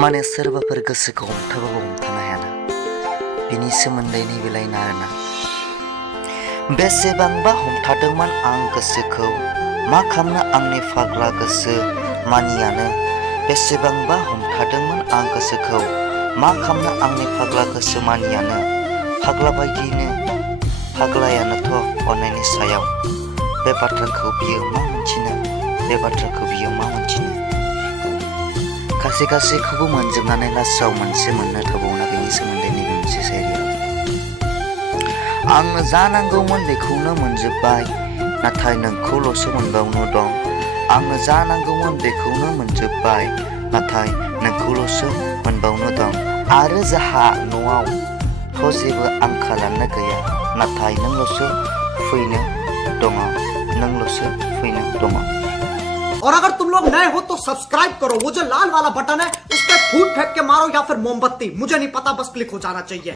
माने सोरबाफोर गोसोखौ हमथाबाबो हमथानो हायाना बिनि सोमोन्दै नैबे लाइना आरोना। बेसेबांबा हमथादोंमोन आं गोसोखौ मा खालामनो आंनि फाग्ला गोसो मानियानो। बेसेबांबा हमथादोंमोन आं गोसोखौ मा खालामनो आंनि फाग्ला गोसो मानियानो। फाग्ला बायदिनो फाग्लायानोथ' अननायनि सायाव बे बाथ्राखौ बियो मा मोनथिनो, बे बाथ्राखौ बियो मा मोनथिनो। गासैखौबो मोनजोबनानै लास्टआव मोनसे मोननो थाबावना बेनि सोमोन्दै नैबे मोनसे सायरियाव। आंनो जानांगौमोन बेखौनो मोनजोब्बाय नाथाय नोंखौल'सो मोनबावनो दं। आंनो जानांगौमोन बेखौनो मोनजोब्बाय नाथाय नोंखौल'सो मोनबावनो दं। आरो जाहा न'आवथ' जेबो आंखालानो गैया नाथाय नोंल'सो फैनो दङ, नोंल'सो फैनो दङ। और अगर तुम लोग नए हो तो सब्सक्राइब करो, वो जो लाल वाला बटन है उस पर फूट फेंक के मारो या फिर मोमबत्ती, मुझे नहीं पता, बस क्लिक हो जाना चाहिए।